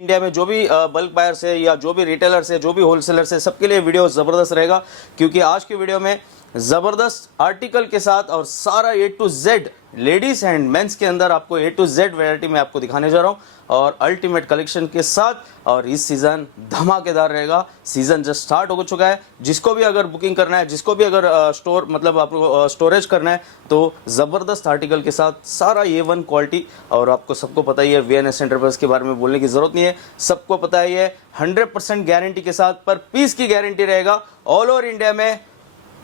India में जो भी बल्क बायर्स है या जो भी रिटेलर्स है, जो भी होलसेलर्स है, सबके लिए वीडियो ज़बरदस्त रहेगा, क्योंकि आज की वीडियो में ज़बरदस्त आर्टिकल के साथ और सारा A to Z ladies and mens के अंदर आपको A to Z वैरायटी में आपको दिखाने जा रहा हूँ और अल्टीमेट कलेक्शन के साथ। और इस सीज़न धमाकेदार रहेगा। सीज़न जस्ट स्टार्ट हो चुका है। जिसको भी अगर बुकिंग करना है, जिसको भी अगर स्टोर मतलब आपको स्टोरेज करना है, तो ज़बरदस्त आर्टिकल के साथ सारा A1 क्वालिटी। और आपको सबको पता ही है VNS एंटरप्राइज के बारे में बोलने की ज़रूरत नहीं है, सबको पता ही है। 100% गारंटी के साथ पर पीस की गारंटी रहेगा। ऑल ओवर इंडिया में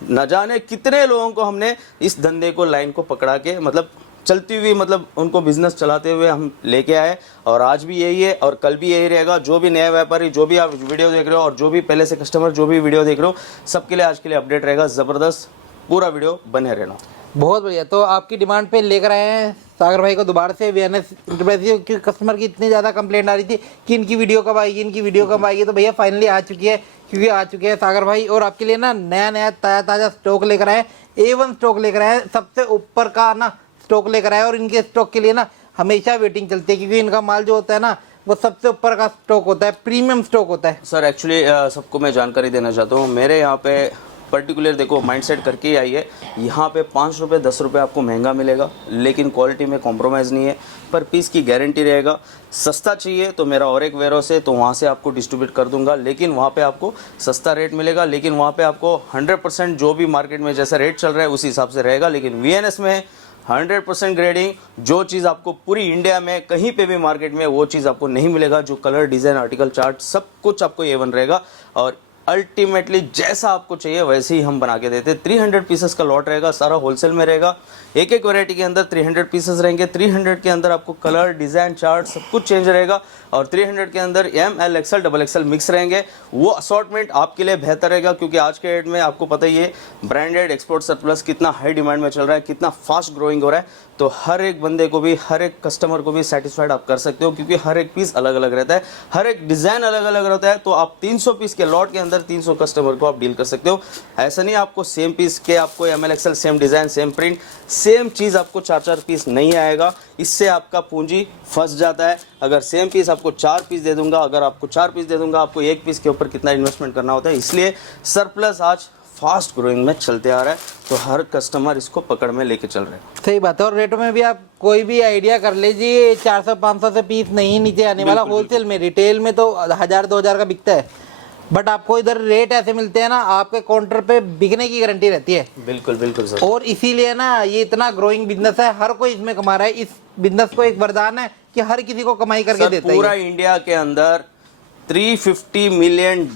न जाने कितने लोगों को हमने इस धंधे को लाइन को पकड़ा के मतलब चलती हुई मतलब उनको बिजनेस चलाते हुए हम लेके आए, और आज भी यही है और कल भी यही रहेगा। जो भी नया व्यापारी, जो भी आप वीडियो देख रहे हो और जो भी पहले से कस्टमर जो भी वीडियो देख रहे हो, सबके लिए आज के लिए अपडेट रहेगा ज़बरदस्त। पूरा वीडियो बने रहना। बहुत बढ़िया। तो आपकी डिमांड पे लेकर आए हैं सागर भाई को दोबारा से VNS एंटरप्राइज, क्योंकि कस्टमर की इतनी ज़्यादा कंप्लेंट आ रही थी कि इनकी वीडियो कब आएगी, इनकी वीडियो कब आएगी। तो भैया फाइनली आ चुकी है, क्योंकि आ चुके हैं सागर भाई और आपके लिए ना नया ताज़ा स्टॉक लेकर आए, A1 स्टॉक लेकर आए, सबसे ऊपर का ना स्टॉक लेकर आए। और इनके स्टॉक के लिए ना हमेशा वेटिंग चलती है, क्योंकि इनका माल जो होता है ना वो सबसे ऊपर का स्टॉक होता है, प्रीमियम स्टॉक होता है। सर एक्चुअली सबको मैं जानकारी देना चाहता हूँ। मेरे यहाँ पे पर्टिकुलर देखो माइंडसेट करके ही आइए। यहाँ पे 5 रुपये 10 रुपये आपको महंगा मिलेगा, लेकिन क्वालिटी में कॉम्प्रोमाइज़ नहीं है, पर पीस की गारंटी रहेगा। सस्ता चाहिए तो मेरा और एक वेयरहाउस है, तो वहाँ से आपको डिस्ट्रीब्यूट कर दूंगा, लेकिन वहाँ पे आपको सस्ता रेट मिलेगा। लेकिन वहाँ पे आपको 100% जो भी मार्केट में जैसा रेट चल रहा है उसी हिसाब से रहेगा। लेकिन VNS में 100% ग्रेडिंग, जो चीज़ आपको पूरी इंडिया में कहीं पे भी मार्केट में वो चीज़ आपको नहीं मिलेगा। जो कलर, डिज़ाइन, आर्टिकल चार्ट सब कुछ आपको A1 रहेगा, और अल्टीमेटली जैसा आपको चाहिए वैसे ही हम बना के देते हैं। 300 पीसेस का लॉट रहेगा, सारा होलसेल में रहेगा। एक एक वैरायटी के अंदर 300 पीसेस रहेंगे। 300 के अंदर आपको कलर, डिज़ाइन, चार्ट सब कुछ चेंज रहेगा, और 300 के अंदर M, L, XL, XXL mix रहेंगे। वो असॉर्टमेंट आपके लिए बेहतर रहेगा, क्योंकि आज के डेट में आपको पता ही है ब्रांडेड एक्सपोर्ट सरप्लस कितना हाई डिमांड में चल रहा है, कितना फास्ट ग्रोइंग हो रहा है। तो हर एक बंदे को भी, हर एक कस्टमर को भी सेटिस्फाइड आप कर सकते हो, क्योंकि हर एक पीस अलग अलग रहता है, हर एक डिज़ाइन अलग अलग रहता है। तो आप 300 पीस के लॉट के अंदर 300 कस्टमर को आप डील कर सकते हो। ऐसा नहीं आपको सेम पीस के आपको ML, XL same design, same print, same चीज़ आपको 4-4 पीस नहीं आएगा। इससे आपका पूंजी फंस जाता है। अगर सेम पीस आपको 4 पीस दे दूंगा, अगर आपको 4 पीस दे दूंगा, आपको एक पीस के ऊपर कितना इन्वेस्टमेंट करना होता है। इसलिए सरप्लस आज फास्ट ग्रोइंग में चलते आ रहा है, तो हर कस्टमर इसको पकड़ में लेके चल रहे हैं। सही बात है। और रेटों में भी आप कोई भी आइडिया कर लीजिए, 400-500 से पीस नहीं नीचे आने वाला। होलसेल में, रिटेल में तो 1000-2000 का बिकता है, बट आपको इधर रेट ऐसे मिलते हैं ना, आपके काउंटर पे बिकने की गारंटी रहती है। बिल्कुल बिल्कुल सर। और इसीलिए ना ये इतना ग्रोइंग बिजनेस है, हर कोई इसमें कमा रहा है। इस बिजनेस को एक वरदान है कि हर किसी को कमाई करके देता है। पूरा इंडिया के अंदर $350 मिलियन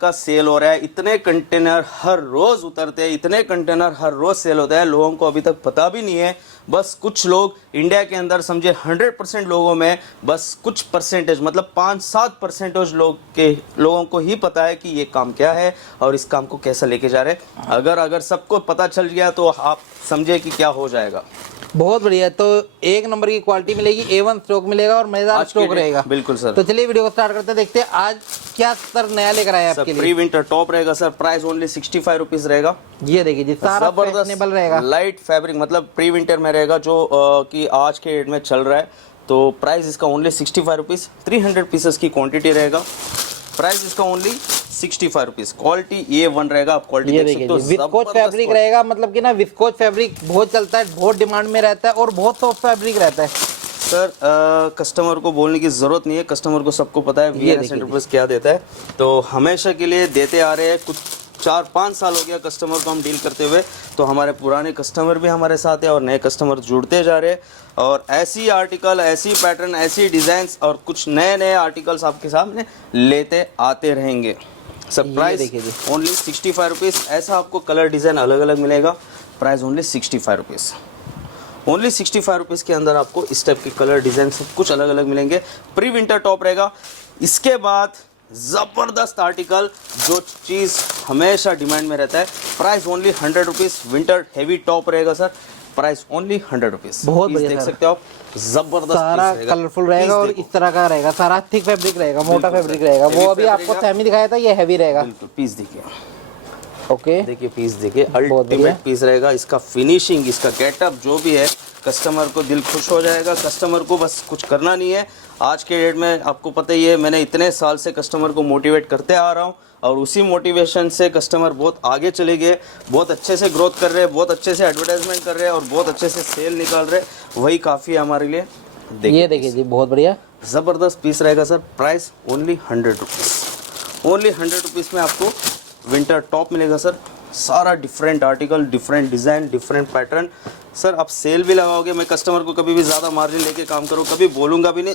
का सेल हो रहा है। इतने कंटेनर हर रोज उतरते हैं, इतने कंटेनर हर रोज सेल होता है। लोगों को अभी तक पता भी नहीं है। बस कुछ लोग इंडिया के अंदर समझे 100% लोगों में बस कुछ परसेंटेज मतलब 5-7% लोगों को ही पता है कि ये काम क्या है और इस काम को कैसा लेके जा रहे हैं। अगर सबको पता चल गया तो आप समझे कि क्या हो जाएगा। बहुत बढ़िया। तो एक नंबर की क्वालिटी मिलेगी, A1 स्टॉक मिलेगा और मजेदार स्टॉक रहेगा। बिल्कुल सर। तो चलिए वीडियो को स्टार्ट करते हैं, देखते हैं आज क्या सर नया लेकर आए आपके लिए। प्री विंटर टॉप रहेगा सर, प्राइस ओनली 65 रुपीज रहेगा। ये देखिए जी, सारा फैशनेबल रहेगा, लाइट फैब्रिक मतलब प्री विंटर में रहेगा, जो कि आज के डेट में चल रहा है। तो प्राइस इसका ओनली 65 रुपीज। 300 पीसेस की क्वांटिटी रहेगा। प्राइस इसका ओनली 65 रुपीज। क्वालिटी A1 रहेगा, आप क्वालिटी देख सकते हो। विस्कोस फैब्रिक रहेगा, मतलब कि ना विस्कोस फैब्रिक बहुत चलता है, बहुत डिमांड में रहता है और बहुत सॉफ्ट फैब्रिक रहता है। सर कस्टमर को बोलने की जरूरत नहीं है, कस्टमर को सबको पता है VNS एंटरप्राइज क्या देता है। तो हमेशा के लिए देते आ रहे हैं, कुछ 4-5 साल हो गया कस्टमर को हम डील करते हुए। तो हमारे पुराने कस्टमर भी हमारे साथ है और नए कस्टमर जुड़ते जा रहे हैं। और ऐसी आर्टिकल, ऐसी पैटर्न, ऐसी डिज़ाइंस और कुछ नए आर्टिकल्स आपके सामने लेते आते रहेंगे। सब प्राइस ओनली 65 रुपीज़। ऐसा आपको कलर डिज़ाइन अलग अलग मिलेगा। Price only 65 rupees. Only 65 rupees के अंदर आपको इस टाइप के कलर डिज़ाइन सब कुछ अलग अलग मिलेंगे। प्री विंटर टॉप रहेगा। इसके बाद ज़बरदस्त आर्टिकल, जो चीज़ हमेशा डिमांड में रहता है। Price only 100 rupees. Winter heavy top रहेगा सर, प्राइस ओनली 100 रुपीज़। बहुत बढ़िया देख सकते हो आप, जबरदस्त सारा कलरफुल रहेगा और इस तरह का रहेगा, सारा थिक फैब्रिक रहेगा, मोटा फैब्रिक रहेगा। वो अभी आपको सेमी दिखाया था, ये हैवी रहेगा। पीस देखिए, ओके देखिए पीस देखिए, अल्टीमेट पीस रहेगा। इसका फिनिशिंग, इसका गेटअप जो भी है, कस्टमर को दिल खुश हो जाएगा। कस्टमर को बस कुछ करना नहीं है, आज के डेट में आपको पता ही है, मैंने इतने साल से कस्टमर को मोटिवेट करते आ रहा हूँ और उसी मोटिवेशन से कस्टमर बहुत आगे चले गए, बहुत अच्छे से ग्रोथ कर रहे हैं, बहुत अच्छे से एडवर्टाइजमेंट कर रहे हैं और बहुत अच्छे से सेल निकाल रहे हैं। वही काफ़ी है हमारे लिए। ये देखिए जी, बहुत बढ़िया ज़बरदस्त पीस रहेगा sir. Price only 100 rupees. Only 100 rupees में आपको विंटर टॉप मिलेगा सर। सारा different article, different design, different pattern. Sir आप सेल भी लगाओगे, मैं कस्टमर को कभी भी ज़्यादा मार्जिन लेके काम करूँ, कभी बोलूँगा भी नहीं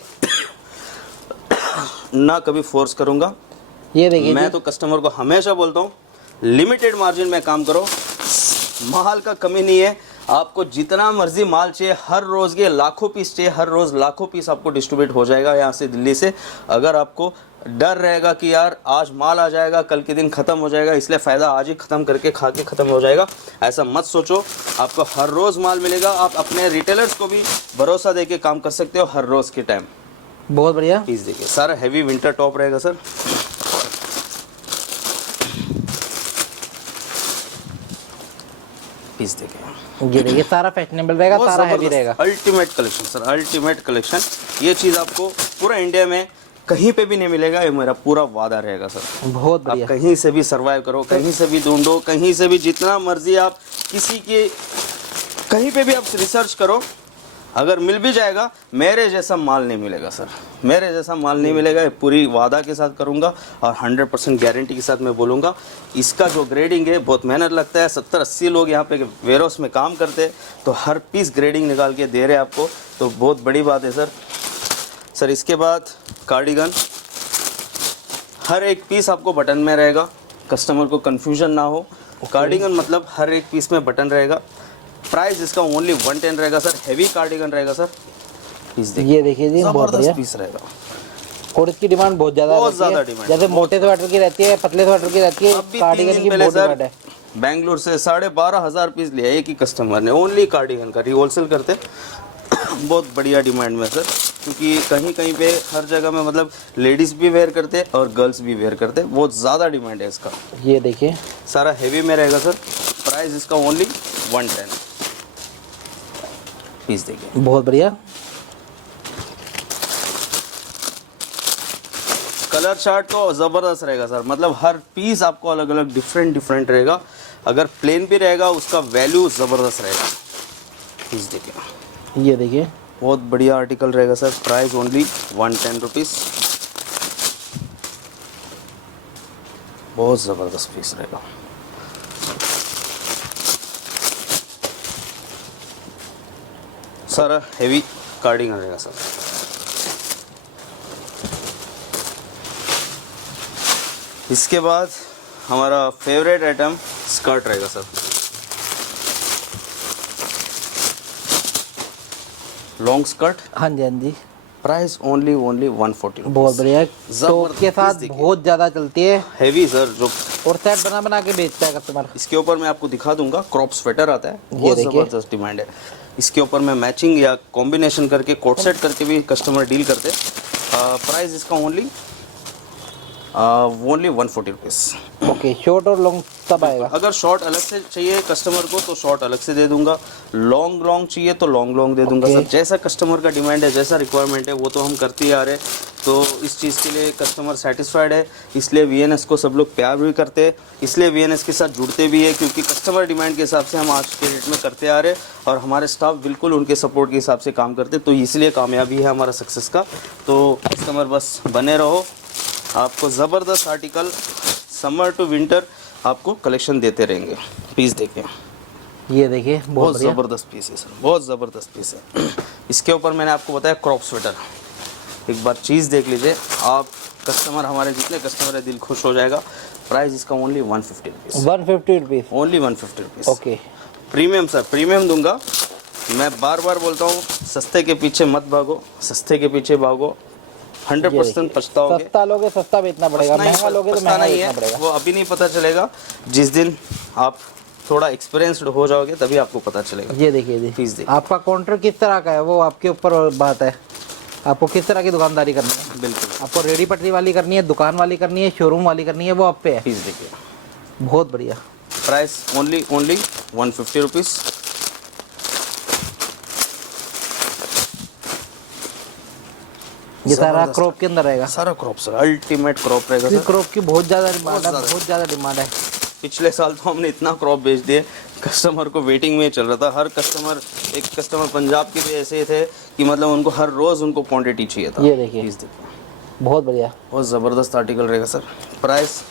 ना कभी फोर्स करूँगा। ये देखिए मैं तो कस्टमर को हमेशा बोलता हूँ लिमिटेड मार्जिन में काम करो, माल का कमी नहीं है। आपको जितना मर्जी माल चाहिए, हर रोज़ के लाखों पीस चाहिए, हर रोज़ लाखों पीस आपको डिस्ट्रीब्यूट हो जाएगा यहाँ से दिल्ली से। अगर आपको डर रहेगा कि यार आज माल आ जाएगा, कल के दिन ख़त्म हो जाएगा, इसलिए फ़ायदा आज ही ख़त्म करके खा के ख़त्म हो जाएगा, ऐसा मत सोचो। आपको हर रोज़ माल मिलेगा। आप अपने रिटेलर्स को भी भरोसा दे के काम कर सकते हो हर रोज़ के टाइम। बहुत बढ़िया। पीस देखिए, सारा हैवी विंटर टॉप रहेगा सर। पीस देखिए, ये देखिए सारा फैशनेबल रहेगा, सारा हैवी रहेगा। Ultimate collection sir, ultimate collection. ये चीज़ आपको पूरा इंडिया में कहीं पे भी नहीं मिलेगा, ये मेरा पूरा वादा रहेगा सर। बहुत आप बढ़िया। कहीं से भी सर्वाइव करो, कहीं से भी ढूंढो, कहीं से भी जितना मर्जी आप किसी के कहीं पे भी आप रिसर्च करो, अगर मिल भी जाएगा, मेरे जैसा माल नहीं मिलेगा सर। मेरे जैसा माल नहीं मिलेगा, ये पूरी वादा के साथ करूंगा और 100% गारंटी के साथ मैं बोलूँगा। इसका जो ग्रेडिंग है बहुत मेहनत लगता है। 70-80 लोग यहाँ पे वेयरहाउस में काम करते हैं, तो हर पीस ग्रेडिंग निकाल के दे रहे हैं आपको, तो बहुत बड़ी बात है सर। सर इसके बाद कार्डिगन, हर एक पीस आपको बटन में रहेगा, कस्टमर को कन्फ्यूजन ना हो। कार्डिगन मतलब हर एक पीस में बटन रहेगा। प्राइस इसका ओनली 110 रहेगा सर। हैवी कार्डिगन रहेगा सर। पीस देखिए, ये देखिए जी, बहुत बढ़िया पीस रहेगा और इसकी डिमांड बहुत ज़्यादा बहुत रहती है। ज़्यादा डिमांड, जैसे मोटे स्वेटर की रहती है, पतले स्वेटर की रहती है, अभी 3 कार्डिगन दिन की पहले बहुत सर डिमांड है। बेंगलोर से 12,500 पीस लिया एक ही कस्टमर ने, ओनली कार्डिगन का। होलसेल करते बहुत बढ़िया डिमांड में सर, क्योंकि कहीं कहीं पे हर जगह में मतलब लेडीज़ भी वेयर करते और गर्ल्स भी वेयर करते, बहुत ज़्यादा डिमांड है इसका। ये देखिए सारा हैवी में रहेगा सर। प्राइस इसका ओनली 110। पीस देखिए, बहुत बढ़िया। कलर चार्ट तो ज़बरदस्त रहेगा सर। मतलब हर पीस आपको अलग अलग डिफरेंट रहेगा। अगर प्लेन भी रहेगा उसका वैल्यू ज़बरदस्त रहेगा। पीस देखिए, ये देखिए बहुत बढ़िया आर्टिकल रहेगा सर। Price only 110 rupees. बहुत ज़बरदस्त पीस रहेगा। सारा हेवी कार्डिगन रहेगा सर। इसके बाद हमारा फेवरेट आइटम स्कर्ट रहेगा सर। लॉन्ग स्कर्ट, हाँ जी, हाँ जी। Price only 140। बहुत बढ़िया। टॉप के साथ देखिए। बहुत ज़्यादा चलती है हैवी सर। जो और सेट बना बना के बेचता है कस्टमर। इसके ऊपर मैं आपको दिखा दूंगा, क्रॉप स्वेटर आता है, ये बहुत देखिए। ज़बरदस्त डिमांड है। इसके ऊपर मैं मैचिंग या कॉम्बिनेशन करके कोट सेट करके भी कस्टमर डील करते हैं। प्राइस इसका ओनली 140 रुपीज़। ओके, शॉर्ट और लॉन्ग सब आएगा। अगर शॉर्ट अलग से चाहिए कस्टमर को तो शॉर्ट अलग से दे दूंगा, लॉन्ग चाहिए तो लॉन्ग दे दूंगा सर। जैसा कस्टमर का डिमांड है, जैसा रिक्वायरमेंट है, वो तो हम करते ही आ रहे हैं। तो इस चीज़ के लिए कस्टमर सेटिस्फाइड है, इसलिए वीएनएस को सब लोग प्यार भी करते हैं, इसलिए वीएनएस के साथ जुड़ते भी है, क्योंकि कस्टमर डिमांड के हिसाब से हम आज के डेट में करते आ रहे हैं और हमारे स्टाफ बिल्कुल उनके सपोर्ट के हिसाब से काम करते, तो इसलिए कामयाबी है हमारा सक्सेस का। तो कस्टमर बस बने रहो, आपको ज़बरदस्त आर्टिकल समर टू विंटर आपको कलेक्शन देते रहेंगे। पीस देखें, ये देखिए बहुत ज़बरदस्त पीस है सर, बहुत ज़बरदस्त पीस है। इसके ऊपर मैंने आपको बताया क्रॉप स्वेटर, एक बार चीज़ देख लीजिए आप। कस्टमर, हमारे जितने कस्टमर है दिल खुश हो जाएगा। प्राइस इसका only 150 rupees. 150 rupees, only 150 rupees. Okay. Premium sir, premium दूंगा। मैं बार बार बोलता हूँ, सस्ते के पीछे मत भागो, सस्ते के पीछे भागो, 100% पछताओगे। सस्ता लोगे सस्ता बेचना पड़ेगा, महंगा लोगे तो महंगा बेचना पड़ेगा। वो अभी नहीं पता चलेगा, जिस दिन आप थोड़ा एक्सपीरियंस्ड हो जाओगे तभी आपको पता चलेगा। ये देखिए जी, पीस देखिए। आपका काउंटर किस तरह का है वो आपके ऊपर बात है। आपको किस तरह की दुकानदारी करनी है, बिल्कुल। आपको रेडी पटरी वाली करनी है, दुकान वाली करनी है, शोरूम वाली करनी है, वो आप पे है। पीस देखिए, बहुत बढ़िया। Price only 150 rupees. ये सारा क्रॉप के अंदर रहेगा। सारा क्रॉप सर, अल्टीमेट क्रॉप रहेगा सर। क्रॉप की बहुत ज़्यादा डिमांड है, बहुत ज़्यादा डिमांड है। पिछले साल तो हमने इतना क्रॉप बेच दिए, कस्टमर को वेटिंग में चल रहा था। हर कस्टमर, एक कस्टमर पंजाब के भी ऐसे थे कि मतलब उनको हर रोज़ उनको क्वांटिटी चाहिए था। ये देखिए, पीस देखिए, बहुत बढ़िया, बहुत ज़बरदस्त आर्टिकल रहेगा sir. Price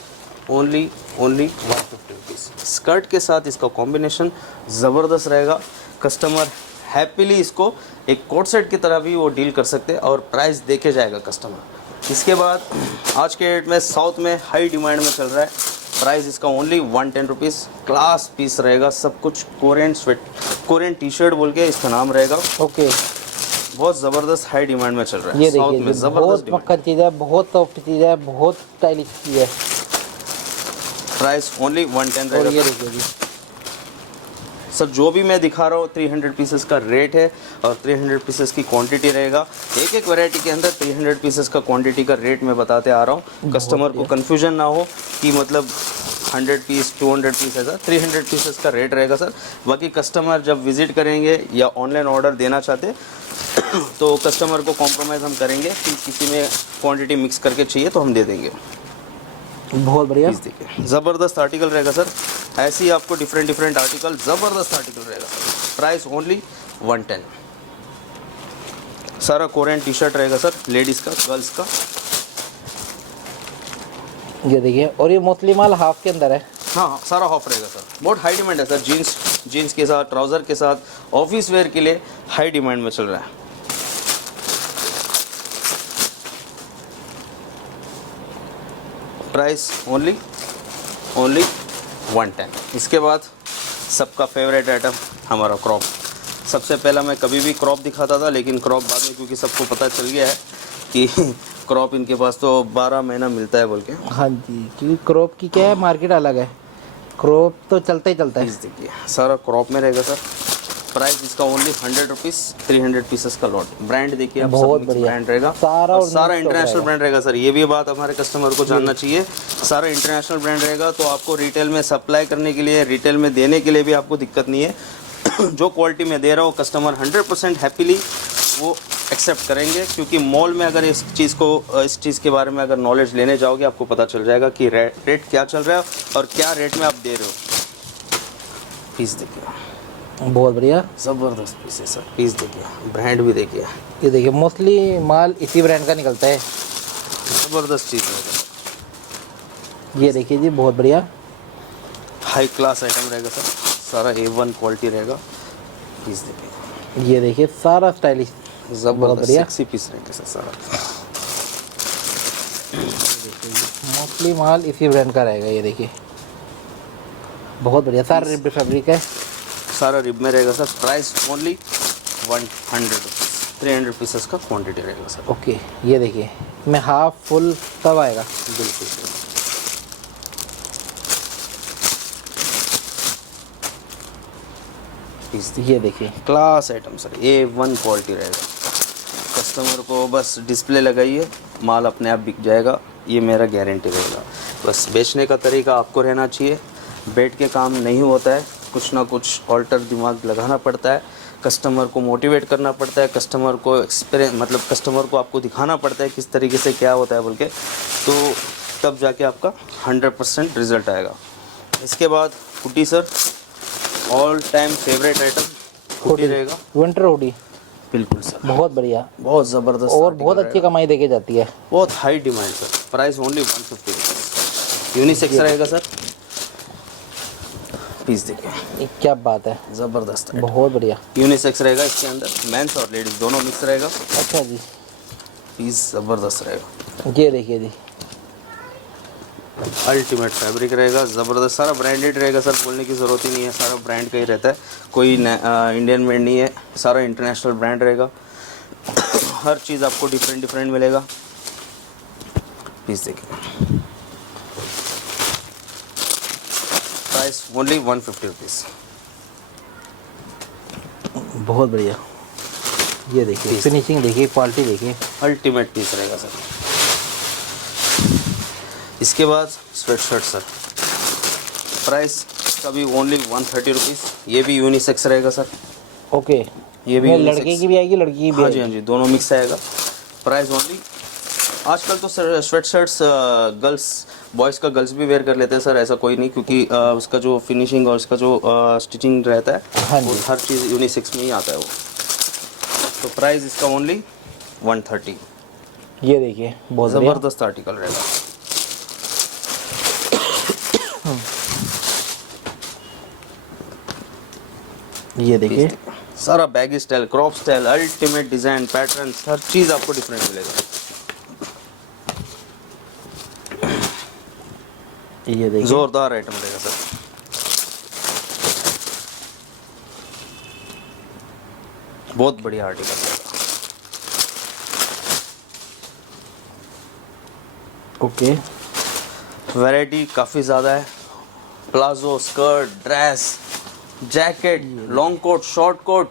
only 150 rupees. Skirt के साथ इसका कॉम्बिनेशन ज़बरदस्त रहेगा। कस्टमर हैप्पीली इसको एक कोट सेट की तरह भी वो डील कर सकते हैं और प्राइस देके जाएगा कस्टमर। इसके बाद आज के डेट में साउथ में हाई डिमांड में चल रहा है, प्राइस इसका ओनली 110 रुपीज़। क्लास पीस रहेगा सब कुछ। Korean sweat, Korean T shirt बोल के इसका नाम रहेगा। ओके, बहुत ज़बरदस्त हाई डिमांड में चल रहा है ये साउथ देखिए में। जी, ज़बरदस्त बहुत डिमांड। मक्खन चीज़ है, बहुत सॉफ्ट चीज़ है, बहुत स्टाइलिश चीज़ है। प्राइस ओनली 110 और ये रहेगा देखिए जी, सर। जो भी मैं दिखा रहा हूँ 300 पीसेस का रेट है और 300 पीसेस की क्वांटिटी रहेगा। एक एक वैरायटी के अंदर 300 पीसेस का क्वांटिटी का रेट मैं बताते आ रहा हूँ, कस्टमर को कन्फ्यूजन ना हो कि मतलब 100 पीस 200 पीस है सर। 300 पीसेस का रेट रहेगा सर। बाकी कस्टमर जब विजिट करेंगे या ऑनलाइन ऑर्डर देना चाहते तो कस्टमर को कॉम्प्रोमाइज़ हम करेंगे कि किसी में क्वांटिटी मिक्स करके चाहिए तो हम दे देंगे। बहुत बढ़िया, प्लीज़ देखिए, ज़बरदस्त आर्टिकल रहेगा सर। ऐसे ही आपको डिफरेंट आर्टिकल, ज़बरदस्त आर्टिकल रहेगा सर। Price only 110। सारा कोरियन टी शर्ट रहेगा सर, लेडीज़ का, गर्ल्स का। ये देखिए, और ये मोस्टली माल हाफ के अंदर है। हाँ, सारा ऑफ रहेगा सर। बहुत हाई डिमांड है सर। जीन्स के साथ, ट्राउज़र के साथ, ऑफिस वेयर के लिए हाई डिमांड में चल रहा है। Price only 110। इसके बाद सबका फेवरेट आइटम हमारा क्रॉप। सबसे पहला मैं कभी भी क्रॉप दिखाता था, लेकिन क्रॉप बाद में, क्योंकि सबको पता चल गया है कि क्रॉप इनके पास तो 12 महीना मिलता है बोल के। हाँ जी, क्योंकि क्रॉप की क्या है, मार्केट अलग है, क्रॉप तो चलता ही चलता है। प्लीज़ देखिए, सारा क्रॉप में रहेगा सर। प्राइस इसका ओनली 100 रुपीज़, 300 पीसेस का लॉट। ब्रांड देखिए आप, बहुत सब बढ़िया। ब्रांड रहेगा, सारा और और सारा mixed इंटरनेशनल रहेगा। ब्रांड रहेगा सर। ये भी बात हमारे कस्टमर को जानना चाहिए, सारा इंटरनेशनल ब्रांड रहेगा। तो आपको रिटेल में सप्लाई करने के लिए, रिटेल में देने के लिए भी आपको दिक्कत नहीं है। जो क्वालिटी में दे रहा हूँ कस्टमर 100% हैप्पीली वो एक्सेप्ट करेंगे, क्योंकि मॉल में अगर इस चीज़ के बारे में अगर नॉलेज लेने जाओगे आपको पता चल जाएगा कि रेट क्या चल रहा है और क्या रेट में आप दे रहे हो। पीस देखिए, बहुत बढ़िया, ज़बरदस्त पीस है सर। पीस देखिए, ब्रांड भी देखिए, ये देखिए, मोस्टली माल इसी ब्रांड का निकलता है। ज़बरदस्त चीज़ है। ये देखिए जी, बहुत बढ़िया, हाई क्लास आइटम रहेगा सर। सारा A1 क्वालिटी रहेगा। पीस देखिए, ये देखिए, सारा स्टाइलिश, ज़बरदस्त बढ़िया। सेक्सी पीस रहेगा सर सारा। मोस्टली माल इसी ब्रांड का रहेगा। ये देखिए, बहुत बढ़िया, सारा रिब्ड फैब्रिक है। सारा रिब में रहेगा sir. Price only 100 rupees. 300 pieces का क्वांटिटी रहेगा सर। ओके, ये देखिए, इसमें हाफ फुल सब आएगा। बिल्कुल। पीस ये देखिए, class item sir, A1 quality रहेगा। कस्टमर को बस डिस्प्ले लगाइए, माल अपने आप बिक जाएगा, ये मेरा गारंटी रहेगा। बस बेचने का तरीका आपको रहना चाहिए। बैठ के काम नहीं होता है, कुछ ना कुछ ऑल्टर दिमाग लगाना पड़ता है, कस्टमर को मोटिवेट करना पड़ता है, कस्टमर को एक्सपीरियंस, मतलब कस्टमर को आपको दिखाना पड़ता है किस तरीके से क्या होता है बोल के, तो तब जाके आपका 100% रिजल्ट आएगा। इसके बाद hoodie sir, all time favourite item hoodie रहेगा। विंटर हुडी, बिल्कुल सर, बहुत बढ़िया, बहुत ज़बरदस्त और आर्टिकल बहुत अच्छी रहेगा। कमाई देके जाती है। बहुत high demand sir. Price only 150 rupees. Unisex रहेगा सर। पीस देखिए, ये क्या बात है, ज़बरदस्त है। बहुत बढ़िया। यूनिसेक्स रहेगा इसके अंदर, मेंस और लेडीज़ दोनों मिक्स रहेगा। अच्छा जी, पीस ज़बरदस्त रहेगा। ये देखिए जी, अल्टीमेट फैब्रिक रहेगा, ज़बरदस्त। सारा ब्रांडेड रहेगा सर, बोलने की ज़रूरत ही नहीं है, सारा ब्रांड का ही रहता है, कोई इंडियन मेड नहीं है, सारा इंटरनेशनल ब्रांड रहेगा। हर चीज़ आपको डिफरेंट मिलेगा। पीस देखिए, प्राइस ओनली 150 रुपीज़। बहुत बढ़िया। ये देखिए, फिनिशिंग देखिए, क्वालिटी देखिए, अल्टीमेट पीस रहेगा सर। इसके बाद स्वेट शर्ट सर, प्राइस का भी ओनली 130 रुपीज़। ये भी यूनिसेक्स रहेगा सर। ओके, ये भी ये unisex। लड़के की भी आएगी, लड़की की भी हाँ जी, आएगी। हाँ जी, दोनों मिक्स आएगा। प्राइस ओनली आजकल तो sir sweat shirts girls boys का गर्ल्स भी वेयर कर लेते हैं सर, ऐसा कोई नहीं, क्योंकि उसका जो फिनिशिंग और उसका जो स्टिचिंग रहता है हाँ जी। वो हर चीज़ यूनिसेक्स में ही आता है वो। तो प्राइस इसका ओनली 130। ये देखिए बहुत बढ़िया। ज़बरदस्त आर्टिकल रहेगा। ये देखिए सारा baggy style, crop style, ultimate design, patterns, हर चीज़ आपको डिफरेंट मिलेगा। ये देखिए जोरदार आइटम रहेगा सर। बहुत बढ़िया आर्टिकल रहेगा। ओके। वैरायटी काफ़ी ज़्यादा है। Palazzo, skirt, dress, jacket, long coat, short coat,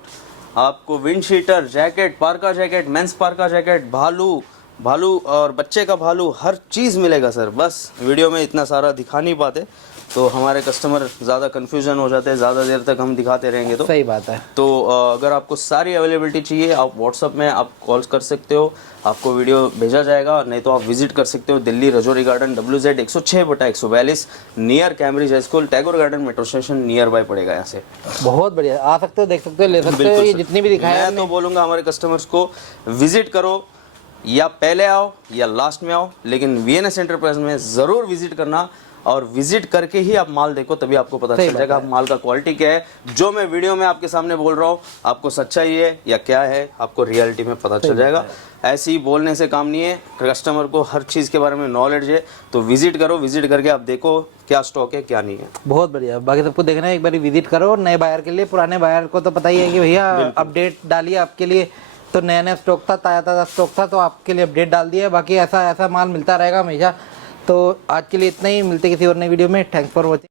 आपको wind cheater, jacket, parka jacket, men's parka jacket, भालू और बच्चे का भालू, हर चीज़ मिलेगा सर। बस वीडियो में इतना सारा दिखा नहीं पाते तो हमारे कस्टमर ज़्यादा कन्फ्यूजन हो जाते हैं, ज़्यादा देर तक हम दिखाते रहेंगे तो। सही बात है। तो अगर आपको सारी अवेलेबिलिटी चाहिए, आप व्हाट्सअप में आप कॉल कर सकते हो, आपको वीडियो भेजा जाएगा, नहीं तो आप विजिट कर सकते हो Delhi Rajouri garden, WZ 106/142, near Cambridge high school, Tagore garden metro station near by पड़ेगा यहाँ से। बहुत बढ़िया, आ सकते हो, देख सकते हो, ले सकते हो। बिल्कुल ये सर। जितनी भी दिखाया मैं तो बोलूँगा हमारे कस्टमर्स को विजिट करो, या पहले आओ या लास्ट में आओ, लेकिन VNS एंटरप्राइज में ज़रूर विजिट करना, और विजिट करके ही आप माल देखो, तभी आपको पता चल जाएगा माल का क्वालिटी क्या है। जो मैं वीडियो में आपके सामने बोल रहा हूँ, आपको सच्चाई है या क्या है, आपको रियलिटी में पता चल जाएगा। ऐसे ही बोलने से काम नहीं है, कस्टमर को हर चीज़ के बारे में नॉलेज है, तो विजिट करो, विजिट करके आप देखो क्या स्टॉक है क्या नहीं है। बहुत बढ़िया। बाकी सबको देखना है, एक बार विजिट करो। नए बायर के लिए, पुराने बायर को तो पता ही है कि भैया अपडेट डालिए आपके लिए, तो नया नया स्टॉक था, ताज़ा स्टॉक था, तो आपके लिए अपडेट डाल दिया। बाकी ऐसा माल मिलता रहेगा हमेशा। तो आज के लिए इतना ही, मिलते किसी और नई वीडियो में। Thanks for watching.